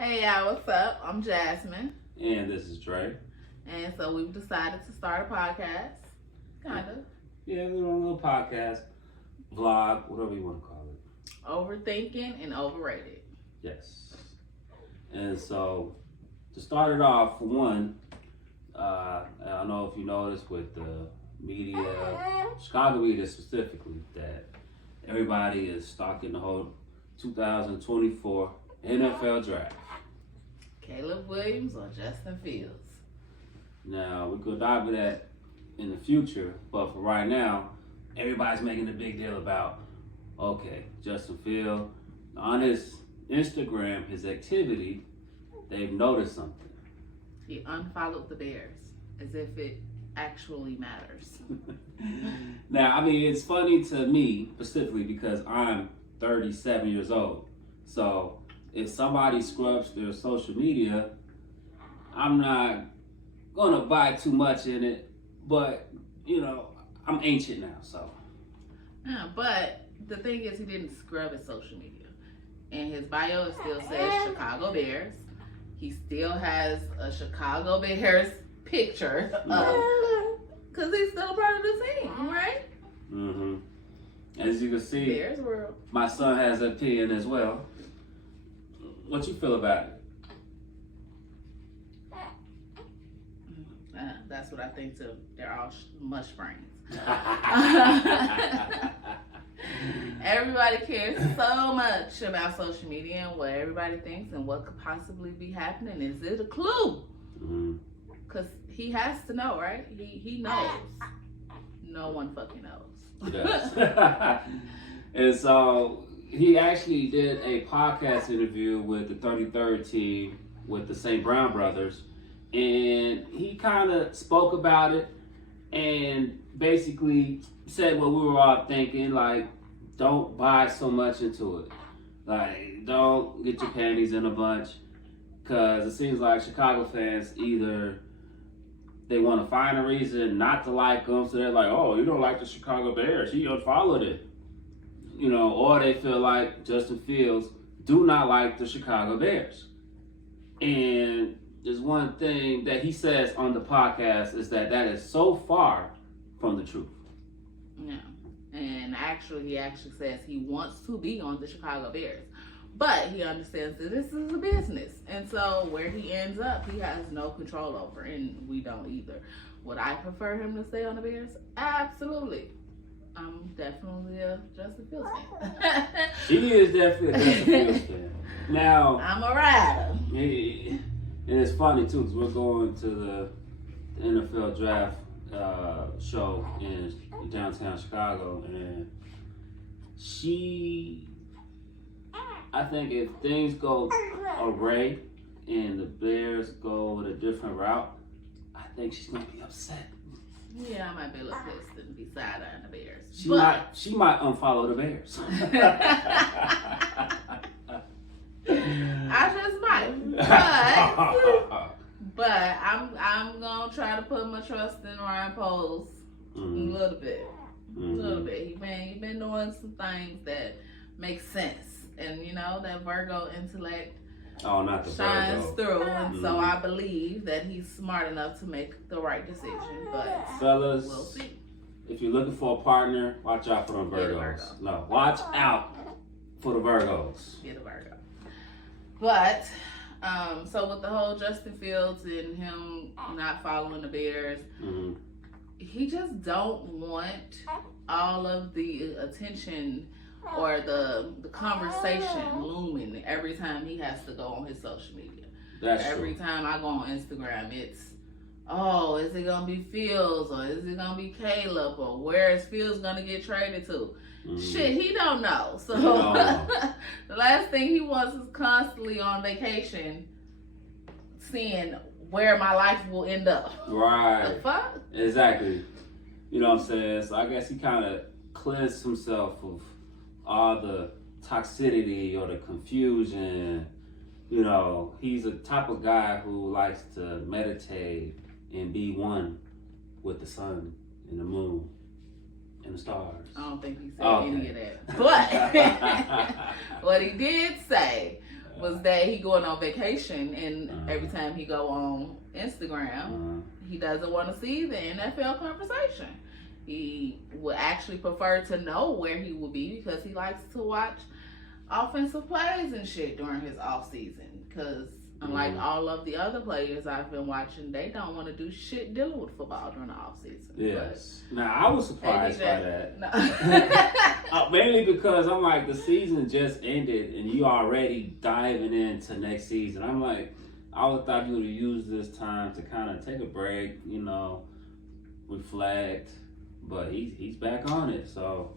Hey y'all, what's up? I'm Jasmine. And this is Dre. And so we've decided to start a podcast. Kind of. Yeah, we're on a little podcast, vlog, whatever you want to call it. Overthinking and overrated. Yes. And so, to start it off, for one, I don't know if you noticed with the media, Chicago media specifically, that everybody is stalking the whole 2024 NFL draft. Caleb Williams or Justinfields. Now, we're going to dive into that in the future, but for right now, everybody's making a big deal about, okay, Justinfields, on his Instagram, his activity, they've noticed something. He unfollowed the Bears as if it actually matters. Now, I mean, it's funny to me specifically because I'm 37 years old. So if somebody scrubs their social media, I'm not going to buy too much in it. But, you know, I'm ancient now, so. Yeah, but the thing is, he didn't scrub his social media. And his bio it still says Chicago Bears. He still has a Chicago Bears picture because he's still a part of the team, right? Mm-hmm. As you can see, Bears world. My son has an opinion as well. What you feel about it? That's what I think too. They're all mush brains. Everybody cares so much about social media and what everybody thinks and what could possibly be happening. Is it a clue? Because he has to know, right? He knows. No one fucking knows. Yes. And so he actually did a podcast interview with the 33rd team with the St. Brown brothers. And he kind of spoke about it and basically said what we were all thinking, like, don't buy so much into it. Like, don't get your panties in a bunch. Because it seems like Chicago fans either they want to find a reason not to like them, so they're like, oh, you don't like the Chicago Bears, he unfollowed it. You know, or they feel like Justinfields do not like the Chicago Bears. And there's one thing that he says on the podcast is that is so far from the truth. Yeah. And he actually says he wants to be on the Chicago Bears. But he understands that this is a business. And so where he ends up, he has no control over. And we don't either. Would I prefer him to stay on the Bears? Absolutely. I'm definitely a Justinfields fan. She is definitely a Justinfields fan. Now, I'm a rider. And it's funny too, because we're going to the NFL draft show in downtown Chicago, and I think if things go awry and the Bears go with a different route, I think she's gonna be upset. Yeah, I might be a little pissed and be side-eyeing the Bears. She might unfollow the Bears. I just might, but I'm gonna try to put my trust in Ryan Poles a little bit, He been doing some things that make sense, and you know that Virgo intellect shines through, and so I believe that he's smart enough to make the right decision. But fellas, we'll see. If you're looking for a partner, watch out for them Virgos. No, watch out for the Virgos. Get a Virgo. But, so with the whole Justinfields and him not following the Bears, he just don't want all of the attention or the conversation looming every time he has to go on his social media. Every time I go on Instagram, it's, oh, is it going to be Fields or is it going to be Caleb or where is Fields going to get traded to? Shit, he don't know. So the last thing he wants is constantly on vacation seeing where my life will end up. Right. The fuck? Exactly. You know what I'm saying? So I guess he kind of cleansed himself of all the toxicity or the confusion. You know, he's a type of guy who likes to meditate and be one with the sun and the moon and the stars. I don't think he said any of that. But what he did say was that he going on vacation, and every time he go on Instagram, he doesn't want to see the NFL conversation. He would actually prefer to know where he will be because he likes to watch offensive plays and shit during his off season. Because unlike all of the other players I've been watching, they don't want to do shit dealing with football during the off season. Yes. Now I was surprised by that. No. Mainly because I'm like, the season just ended and you already diving into next season. I'm like, I would thought you would have used this time to kind of take a break, you know, reflect. But he's back on it, so.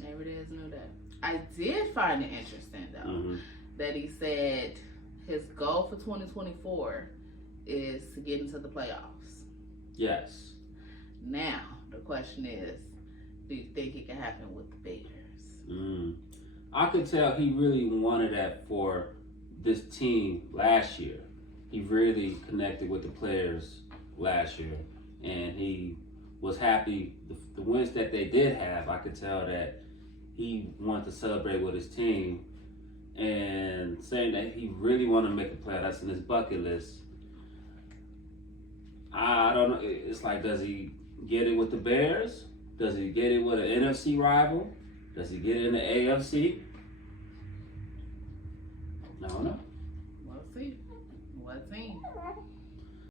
Never did know that. I did find it interesting, though, that he said his goal for 2024 is to get into the playoffs. Yes. Now, the question is, do you think it can happen with the Bears? I could tell he really wanted that for this team last year. He really connected with the players last year, and he was happy. The wins that they did have, I could tell that he wanted to celebrate with his team, and saying that he really wanted to make a play. That's in his bucket list. I don't know. It's like, does he get it with the Bears? Does he get it with an NFC rival? Does he get it in the AFC? I don't know.